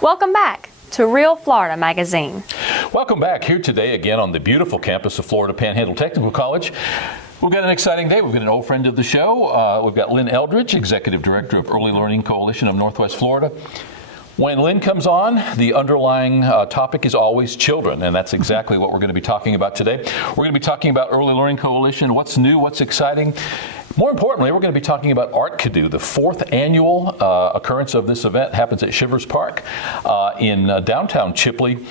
Welcome back to Real Florida Magazine. Welcome back here today again on the beautiful campus of Florida Panhandle Technical College. We've got an exciting day. We've got an old friend of the show. We've got Lynne Eldridge, Executive Director of Early Learning Coalition of Northwest Florida. When Lynne comes on, the underlying topic is always children, and that's exactly what we're going to be talking about today. We're going to be talking about Early Learning Coalition, what's new, what's exciting. More importantly, we're going to be talking about Art Canoe, the fourth annual occurrence of this event. Happens at Shivers Park in downtown Chipley.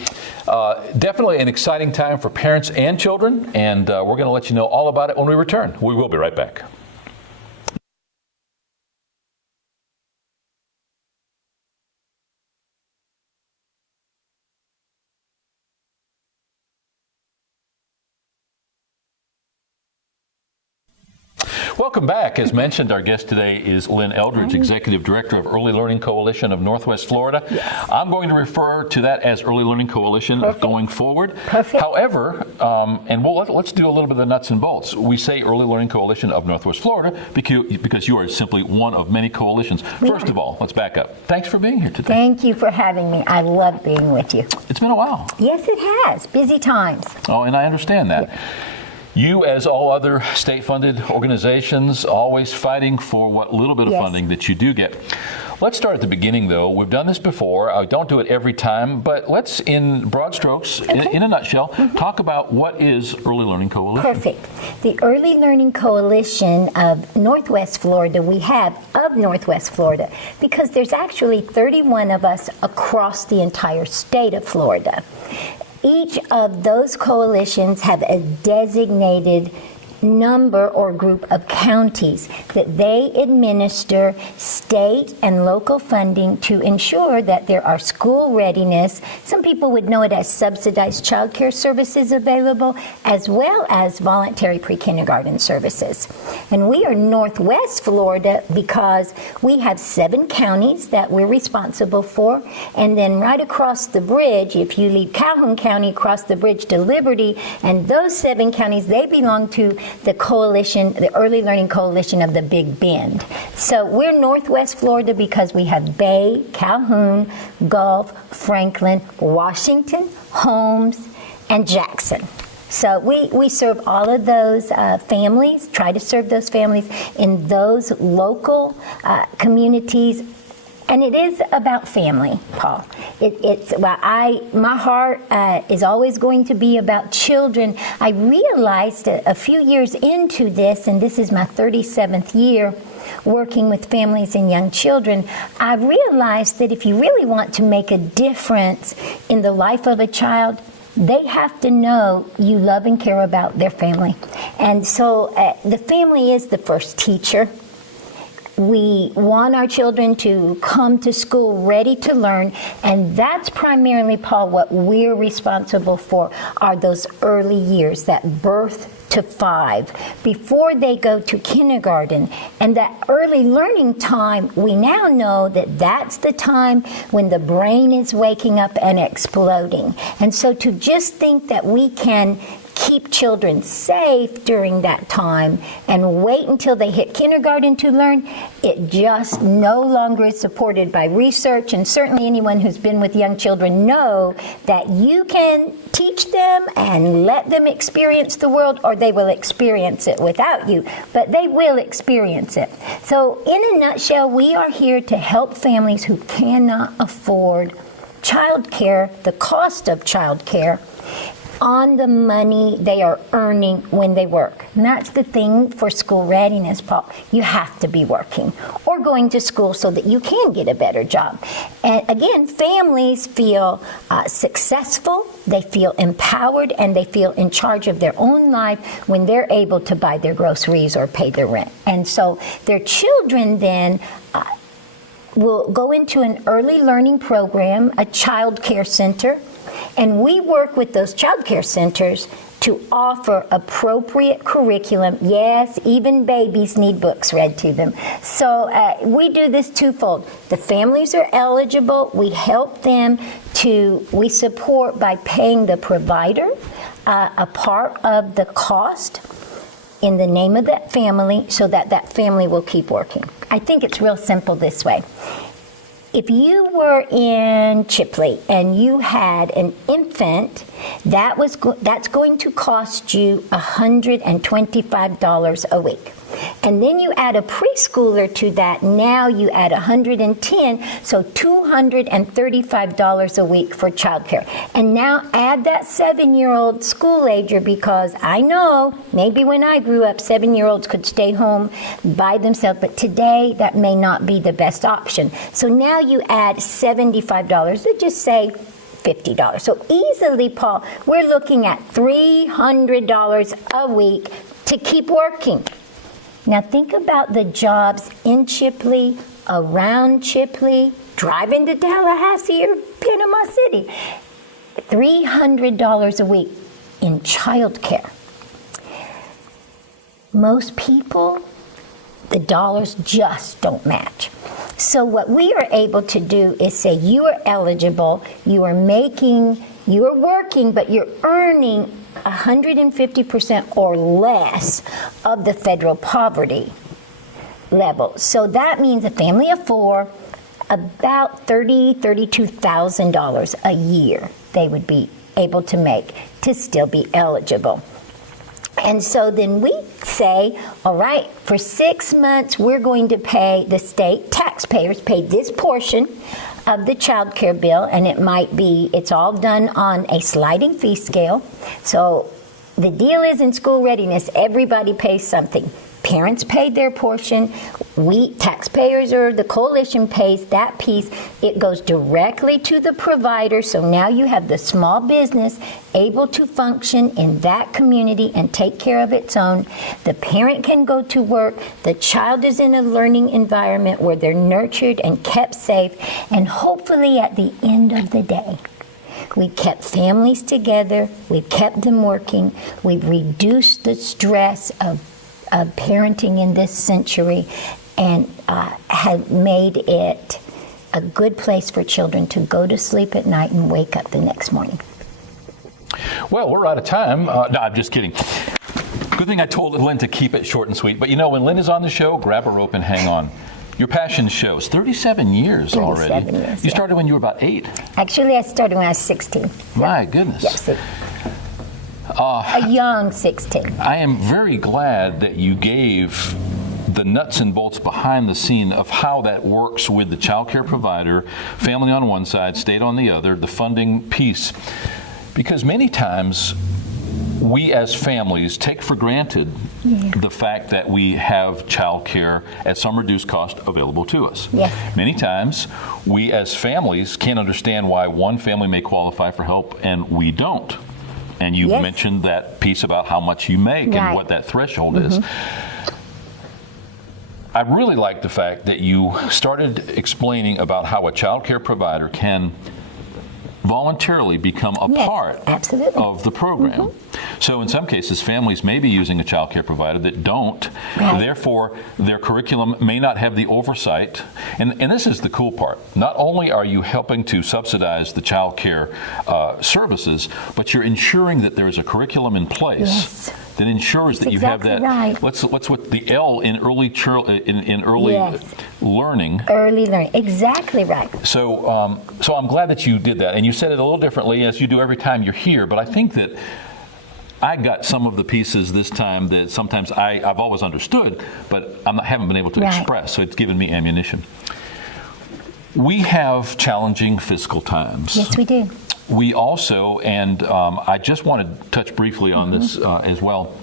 Definitely an exciting time for parents and children, and we're going to let you know all about it when we return. We will be right back. Welcome back. As mentioned, our guest today is Lynne Eldridge, Executive Director of Early Learning Coalition of Northwest Florida. Yes. I'm going to refer to that as Early Learning Coalition going forward. Perfect. However, and let's do a little bit of the nuts and bolts. We say Early Learning Coalition of Northwest Florida because you are simply one of many coalitions. First of all, let's back up. Thanks for being here today. Thank you for having me. I love being with you. It's been a while. Yes, it has. Busy times. Oh, and I understand that. Yeah. You, as all other state-funded organizations, always fighting for what little bit of funding that you do get. Let's start at the beginning, though. We've done this before. I don't do it every time, but let's, in broad strokes, in a nutshell, talk about what is Early Learning Coalition. Perfect. The Early Learning Coalition of Northwest Florida, we have of Northwest Florida, because there's actually 31 of us across the entire state of Florida. Each of those coalitions have a designated number or group of counties that they administer state and local funding to ensure that there are school readiness. Some people would know it as subsidized child care services available, as well as voluntary pre-kindergarten services. And we are Northwest Florida because we have 7 counties that we're responsible for, and then right across the bridge, if you leave Calhoun County, across the bridge to Liberty, and those 7 counties, they belong to the coalition, the Early Learning Coalition of the Big Bend. So we're Northwest Florida because we have Bay, Calhoun, Gulf, Franklin, Washington, Holmes, and Jackson. So we serve all of those families, try to serve those families in those local communities. And it is about family, Paul. My heart is always going to be about children. I realized a few years into this, and this is my 37th year working with families and young children, I realized that if you really want to make a difference in the life of a child, they have to know you love and care about their family. And so the family is the first teacher. We want our children to come to school ready to learn, and that's primarily, Paul, what we're responsible for are those early years, that birth to 5, before they go to kindergarten. And that early learning time, we now know that that's the time when the brain is waking up and exploding. And so to just think that we can keep children safe during that time and wait until they hit kindergarten to learn, it just no longer is supported by research. And certainly anyone who's been with young children know that you can teach them and let them experience the world, or they will experience it without you, but they will experience it. So in a nutshell, we are here to help families who cannot afford childcare, the cost of childcare, on the money they are earning when they work. And that's the thing for school readiness, Paul. You have to be working or going to school so that you can get a better job. And again, families feel successful, they feel empowered, and they feel in charge of their own life when they're able to buy their groceries or pay their rent. And so their children then will go into an early learning program, a child care center, and we work with those child care centers to offer appropriate curriculum. Yes, even babies need books read to them. So we do this twofold. The families are eligible. We help them we support by paying the provider a part of the cost in the name of that family so that that family will keep working. I think it's real simple this way. if you were in Chipley and you had an infant, that's going to cost you $125 a week. And then you add a preschooler to that, now you add $110, so $235 a week for childcare. And now add that 7-year-old school ager, because I know maybe when I grew up, 7-year-olds could stay home by themselves, but today that may not be the best option. So now you add $75, let's just say $50. So easily, Paul, we're looking at $300 a week to keep working. Now think about the jobs in Chipley, around Chipley, driving to Tallahassee or Panama City. $300 a week in childcare. Most people, the dollars just don't match. So what we are able to do is say you are eligible, you are working, but you're earning 150% or less of the federal poverty level. So that means a family of 4, about $32,000 a year they would be able to make to still be eligible. And so then we say, all right, for 6 months we're going to pay, the state taxpayers pay this portion of the child care bill, and it's all done on a sliding fee scale. So the deal is in school readiness, everybody pays something. Parents paid their portion, we taxpayers or the coalition pays that piece. It goes directly to the provider, so now you have the small business able to function in that community and take care of its own. The parent can go to work, the child is in a learning environment where they're nurtured and kept safe, and hopefully at the end of the day, we've kept families together, we've kept them working, we've reduced the stress of parenting in this century, and have made it a good place for children to go to sleep at night and wake up the next morning. Well, we're out of time. No, I'm just kidding. Good thing I told Lynne to keep it short and sweet. But when Lynne is on the show, grab a rope and hang on. Your passion shows 37 years already. 37 years, you started when you were about 8. Actually, I started when I was 16. My goodness. Yes. A young 16. I am very glad that you gave the nuts and bolts behind the scene of how that works with the child care provider, family on one side, state on the other, the funding piece. Because many times we as families take for granted the fact that we have child care at some reduced cost available to us. Yes. Many times we as families can't understand why one family may qualify for help and we don't. And you mentioned that piece about how much you make and what that threshold is. I really like the fact that you started explaining about how a child care provider can voluntarily become a part of the program. So in some cases, families may be using a child care provider that don't. Therefore, their curriculum may not have the oversight. And this is the cool part. Not only are you helping to subsidize the child care services, but you're ensuring that there is a curriculum in place that ensures that you have that. What's with the L in early learning? Early learning, exactly right. So I'm glad that you did that, and you said it a little differently as you do every time you're here. But I think that I got some of the pieces this time that sometimes I've always understood, but haven't been able to express. So it's given me ammunition. We have challenging fiscal times. Yes, we do. We also, and I just want to touch briefly on this as well.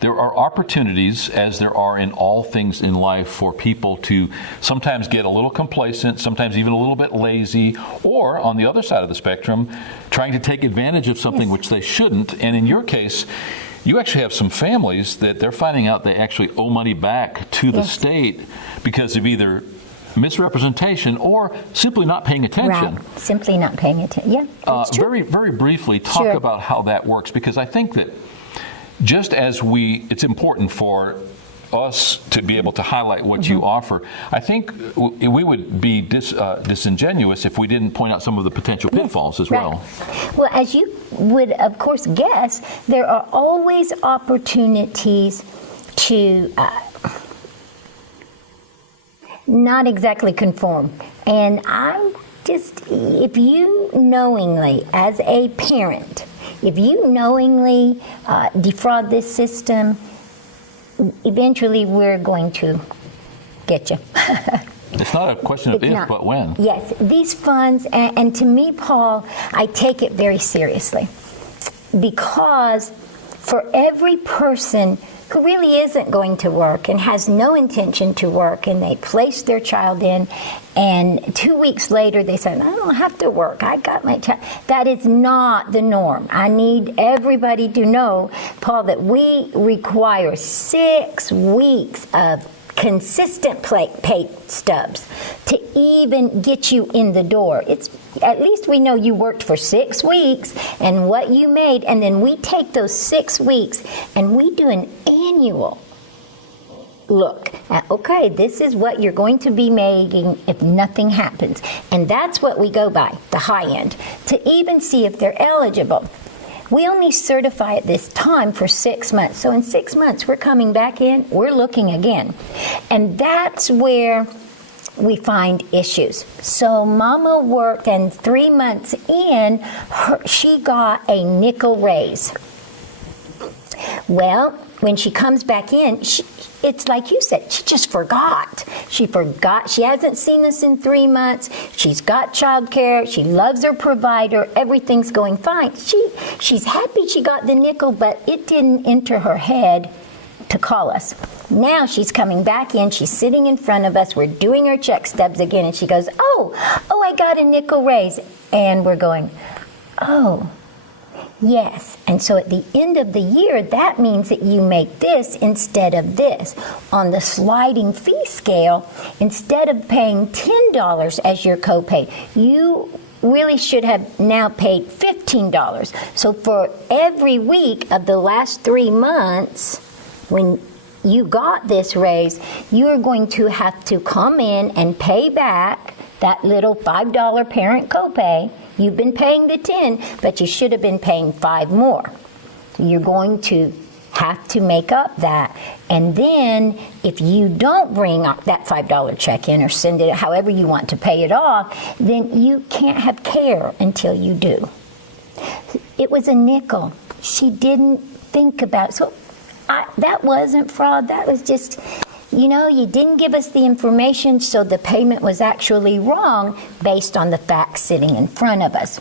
There are opportunities, as there are in all things in life, for people to sometimes get a little complacent, sometimes even a little bit lazy, or on the other side of the spectrum, trying to take advantage of something which they shouldn't. And in your case, you actually have some families that they're finding out they actually owe money back to the state because of either misrepresentation or simply not paying attention. Right. Simply not paying attention. Yeah, that's true. Very, very briefly, talk about how that works, because I think that just as it's important for us to be able to highlight what you offer, I think we would be disingenuous if we didn't point out some of the potential pitfalls as well. Well, as you would, of course, guess, there are always opportunities to Not exactly conform. And I'm just, if you knowingly, as a parent, if you knowingly defraud this system, eventually we're going to get you. It's not a question of if, but when. Yes, these funds, and to me, Paul, I take it very seriously, because for every person who really isn't going to work and has no intention to work, and they place their child in, and 2 weeks later they say, I don't have to work, I got my child. That is not the norm. I need everybody to know, Paul, that we require 6 weeks of consistent pay stubs to even get you in the door. It's at least we know you worked for 6 weeks and what you made, and then we take those 6 weeks and we do an annual look at, okay, this is what you're going to be making if nothing happens. And that's what we go by, the high end, to even see if they're eligible. We only certify at this time for 6 months. So in 6 months, we're coming back in, we're looking again. And that's where we find issues. So Mama worked, and 3 months in, she got a nickel raise. Well, when she comes back in, it's like you said, she just forgot. She forgot. She hasn't seen us in 3 months. She's got childcare. She loves her provider. Everything's going fine. She's happy she got the nickel, but it didn't enter her head to call us. Now she's coming back in. She's sitting in front of us. We're doing her check stubs again, and she goes, oh, I got a nickel raise. And we're going, oh, yes. And so at the end of the year, that means that you make this instead of this. On the sliding fee scale, instead of paying $10 as your copay, you really should have now paid $15. So for every week of the last 3 months, when you got this raise, you are going to have to come in and pay back that little $5 parent copay. You've been paying the 10, but you should have been paying 5 more. You're going to have to make up that. And then if you don't bring up that $5 check in or send it however you want to pay it off, then you can't have care until you do. It was a nickel. She didn't think about it. So that wasn't fraud. That was just, you didn't give us the information, so the payment was actually wrong based on the facts sitting in front of us.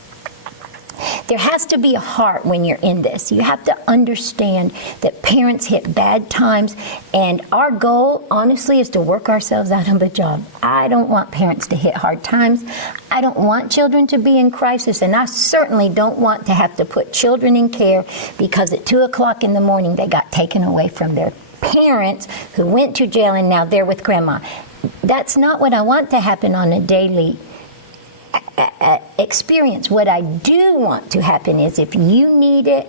There has to be a heart when you're in this. You have to understand that parents hit bad times, and our goal, honestly, is to work ourselves out of a job. I don't want parents to hit hard times. I don't want children to be in crisis, and I certainly don't want to have to put children in care because at 2 o'clock in the morning they got taken away from their parents who went to jail and now they're with grandma. That's not what I want to happen on a daily experience. What I do want to happen is if you need it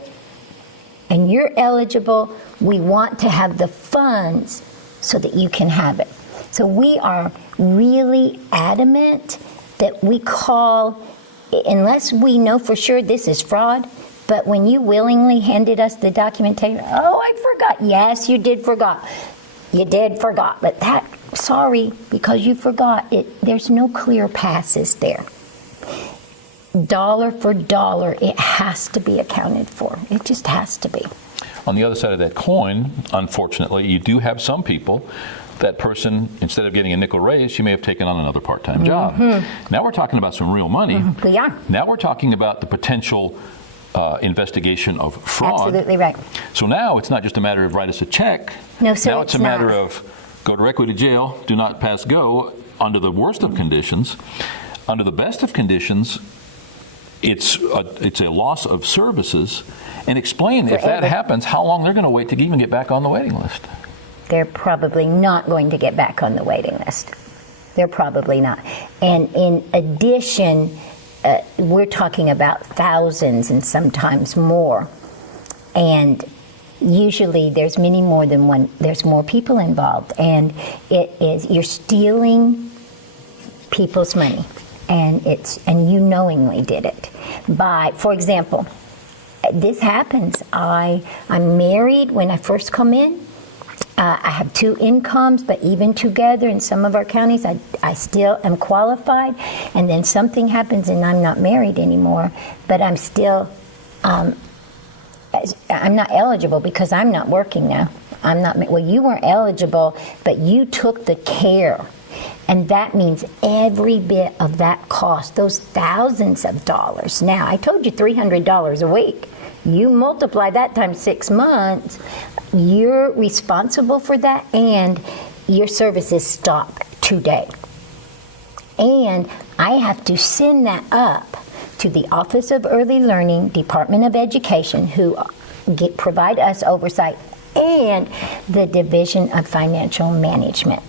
and you're eligible, we want to have the funds so that you can have it. So we are really adamant that we call, unless we know for sure this is fraud, but when you willingly handed us the documentation, oh, I forgot. Yes, you did forgot. You did forgot. But sorry, because you forgot, there's no clear passes there. Dollar for dollar, it has to be accounted for. It just has to be. On the other side of that coin, unfortunately, you do have some people, that person, instead of getting a nickel raise, she may have taken on another part-time job. Now we're talking about some real money. We are. Now we're talking about the potential investigation of fraud. Absolutely right. So now it's not just a matter of write us a check. No, sir, now it's a matter of go directly to jail, do not pass go, under the worst of conditions. Under the best of conditions, it's a loss of services. And explain, if that happens, how long they're going to wait to even get back on the waiting list. They're probably not going to get back on the waiting list. They're probably not. And in addition, we're talking about thousands and sometimes more. And usually there's many more than one, there's more people involved. And you're stealing people's money. And you knowingly did it. For example, this happens. I'm married when I first come in, I have 2 incomes, but even together in some of our counties, I still am qualified. And then something happens and I'm not married anymore, but I'm still, I'm not eligible because I'm not working now. I'm not, well, you weren't eligible, but you took the care. And that means every bit of that cost, those thousands of dollars. Now, I told you $300 a week. You multiply that times 6 months, you're responsible for that, and your services stop today. And I have to send that up to the Office of Early Learning, Department of Education, who provide us oversight, and the Division of Financial Management.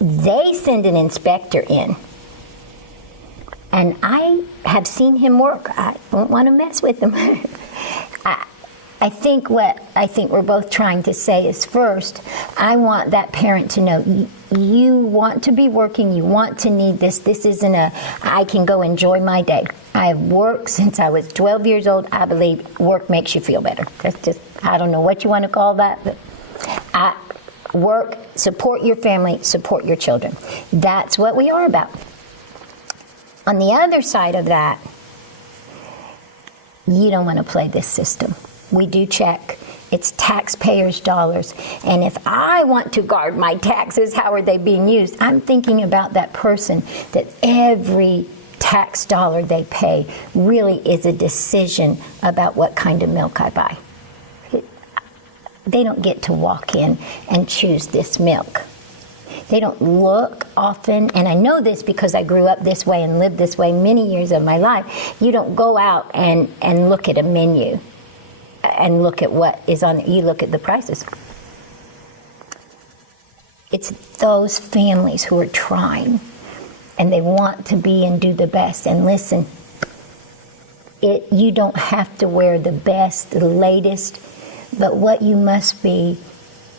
They send an inspector in, and I have seen him work. I don't want to mess with him. I think we're both trying to say is, first, I want that parent to know you want to be working, you want to need this. This isn't I can go enjoy my day. I have worked since I was 12 years old. I believe work makes you feel better. That's just, I don't know what you want to call that, but work, support your family, support your children. That's what we are about. On the other side of that, you don't want to play this system. We do check. It's taxpayers' dollars. And if I want to guard my taxes, how are they being used? I'm thinking about that person, that every tax dollar they pay really is a decision about what kind of milk I buy. They don't get to walk in and choose this milk. They don't look often, and I know this because I grew up this way and lived this way many years of my life. You don't go out and look at a menu and look at what is on it. You look at the prices. It's those families who are trying, and they want to be and do the best. And listen, you don't have to wear the best, the latest, but what you must be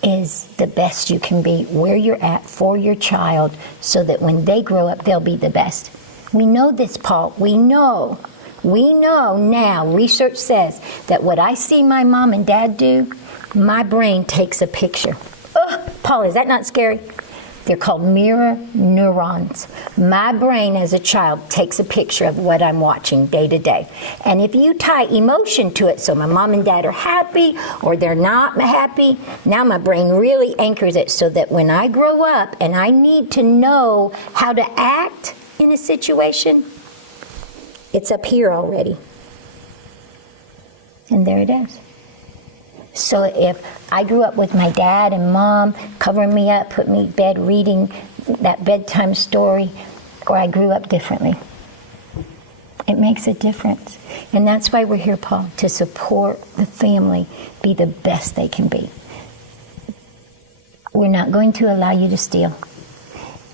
is the best you can be where you're at for your child, so that when they grow up, they'll be the best. We know this, Paul. We know now, research says that what I see my mom and dad do, my brain takes a picture. Oh, Paul, is that not scary? They're called mirror neurons. My brain as a child takes a picture of what I'm watching day to day. And if you tie emotion to it, so my mom and dad are happy or they're not happy, now my brain really anchors it so that when I grow up and I need to know how to act in a situation, it's up here already. And there it is. So if I grew up with my dad and mom covering me up, put me to bed reading that bedtime story, or I grew up differently, it makes a difference. And that's why we're here, Paul, to support the family be the best they can be. We're not going to allow you to steal.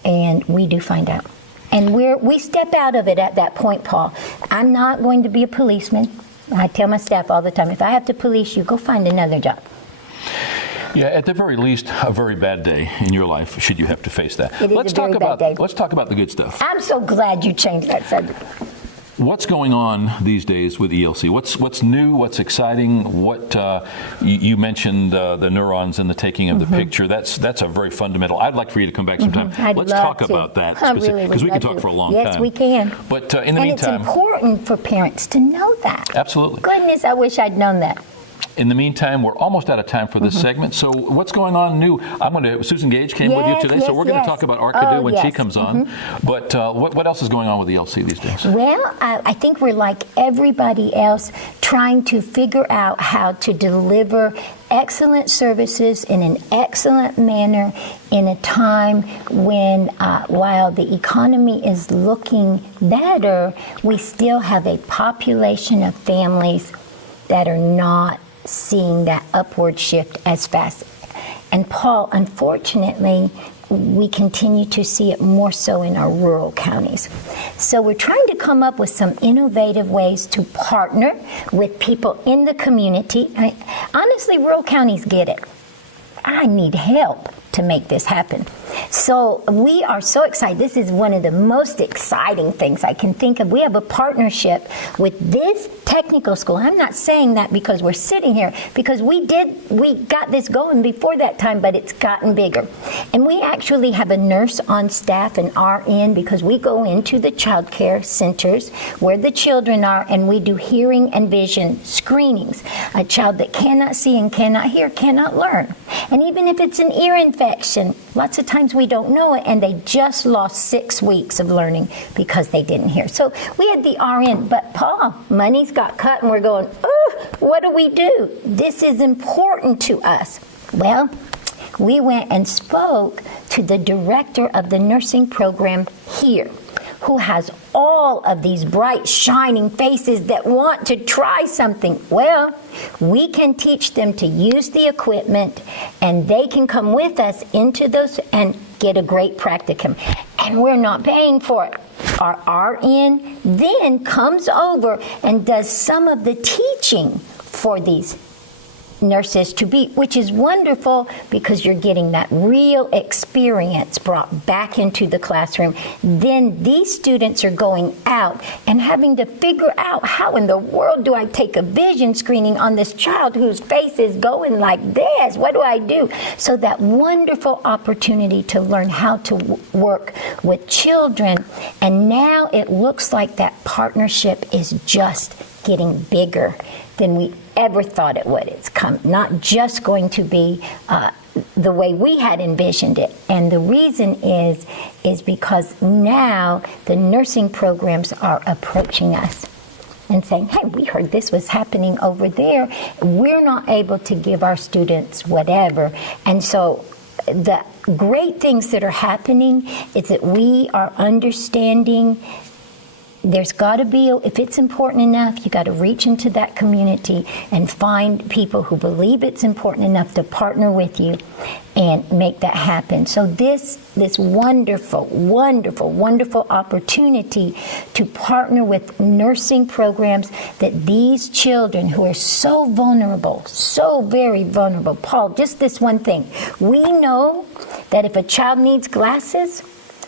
And we do find out. And we step out of it at that point, Paul. I'm not going to be a policeman. I tell my staff all the time, if I have to police you, go find another job. Yeah, at the very least, a very bad day in your life, should you have to face that. It is a very bad day. Let's talk about the good stuff. I'm so glad you changed that subject. What's going on these days with ELC? What's new? What's exciting? What you mentioned the neurons and the taking of the picture. That's a very fundamental. I'd like for you to come back sometime. Let's talk about that specifically, because we can talk for a long time. Yes, we can. But in the and meantime, it's important for parents to know that. Absolutely. Goodness, I wish I'd known that. In the meantime, we're almost out of time for this segment. So what's going on new? Susan Gage came with you today, so we're going to talk about Arkadu when she comes on. But what else is going on with ELC these days? Well, I think we're like everybody else, trying to figure out how to deliver excellent services in an excellent manner in a time when, while the economy is looking better, we still have a population of families that are not seeing that upward shift as fast. And Paul, unfortunately, we continue to see it more so in our rural counties. So we're trying to come up with some innovative ways to partner with people in the community. Honestly, rural counties get it. I need help to make this happen. So we are so excited. This is one of the most exciting things I can think of. We have a partnership with this technical school. I'm not saying that because we're sitting here, because we got this going before that time, but it's gotten bigger. And we actually have a nurse on staff, an RN, because we go into the child care centers where the children are, and we do hearing and vision screenings. A child that cannot see and cannot hear cannot learn. And even if it's an ear infection, lots of times we don't know it, and they just lost 6 weeks of learning because they didn't hear. So we had the RN, but Paul, money's got cut, and we're going, oh, what do we do? This is important to us. Well, we went and spoke to the director of the nursing program here, who has all of these bright, shining faces that want to try something. Well, we can teach them to use the equipment, and they can come with us into those and get a great practicum. And we're not paying for it. Our RN then comes over and does some of the teaching for these nurses to be, which is wonderful because you're getting that real experience brought back into the classroom. Then these students are going out and having to figure out, how in the world do I take a vision screening on this child whose face is going like this? What do I do? So that wonderful opportunity to learn how to work with children. And now it looks like that partnership is just getting bigger than we ever thought it would. It's not just going to be the way we had envisioned it. And the reason is because now the nursing programs are approaching us and saying, hey, we heard this was happening over there. We're not able to give our students whatever. And so the great things that are happening is that we are understanding there's got to be, if it's important enough, you got to reach into that community and find people who believe it's important enough to partner with you and make that happen. So this wonderful, wonderful, wonderful opportunity to partner with nursing programs that these children who are so vulnerable, so very vulnerable. Paul, just this one thing. We know that if a child needs glasses,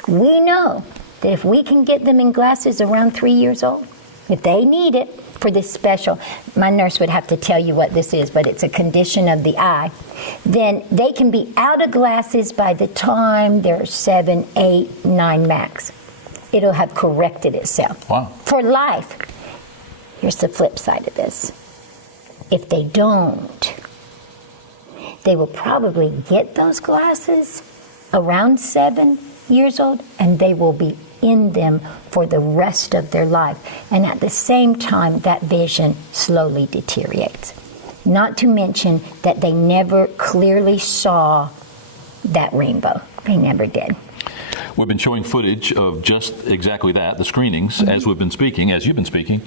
we know that if we can get them in glasses around 3 years old, if they need it for this special, my nurse would have to tell you what this is, but it's a condition of the eye, then they can be out of glasses by the time they're 7, 8, 9 max. It'll have corrected itself. Wow. For life. Here's the flip side of this. If they don't, they will probably get those glasses around 7 years old, and they will be in them for the rest of their life. And at the same time, that vision slowly deteriorates. Not to mention that they never clearly saw that rainbow. They never did. We've been showing footage of just exactly that, the screenings, as we've been speaking, as you've been speaking.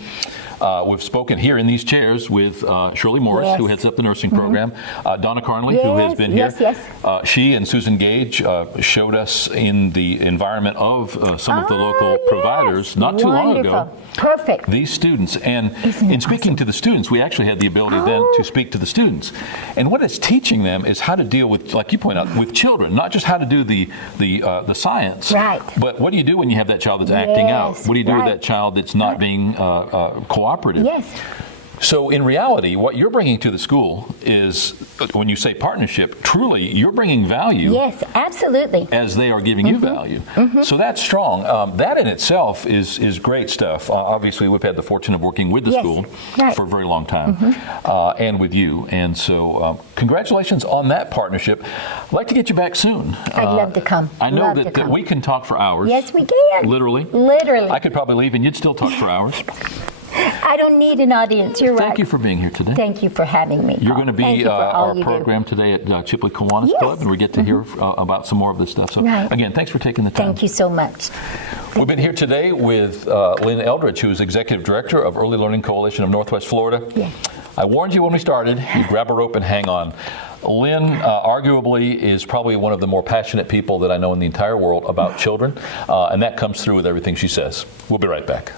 We've spoken here in these chairs with Shirley Morris, Yes. who heads up the nursing program, Donna Carnley, who has been Yes, here. yes. She and Susan Gage showed us in the environment of some of the local yes. providers not too long ago. Wonderful. Perfect. These students, and Isn't it in speaking to the students, we actually had the ability then to speak to the students. And what it's teaching them is how to deal with, like you point out, with children, not just how to do the science, Right. but what do you do when you have that child that's acting out? Yes, What do you do with right. that child that's not being cooperative? Yes. So in reality, what you're bringing to the school is, when you say partnership, truly you're bringing value. Yes, absolutely. As they are giving you value. So that's strong. That in itself is great stuff. Obviously, we've had the fortune of working with the Yes, school right. for a very long time, and with you. And so congratulations on that partnership. I'd like to get you back soon. I'd love to come. I know Love to that come. we can talk for hours. Yes, we can. Literally. Literally. I could probably leave and you'd still talk for hours. I don't need an audience. You're right. Thank you for being here today. Thank you for having me. You're Paul. going to Thank be you for all our you do. program today at Chipley Kiwanis Yes. Club, and we get to hear about some more of this stuff. So Right. again, thanks for taking the time. Thank you so much. We've been here today with Lynne Eldridge, who is Executive Director of Early Learning Coalition of Northwest Florida. Yeah. I warned you when we started, you grab a rope and hang on. Lynne arguably is probably one of the more passionate people that I know in the entire world about children, and that comes through with everything she says. We'll be right back.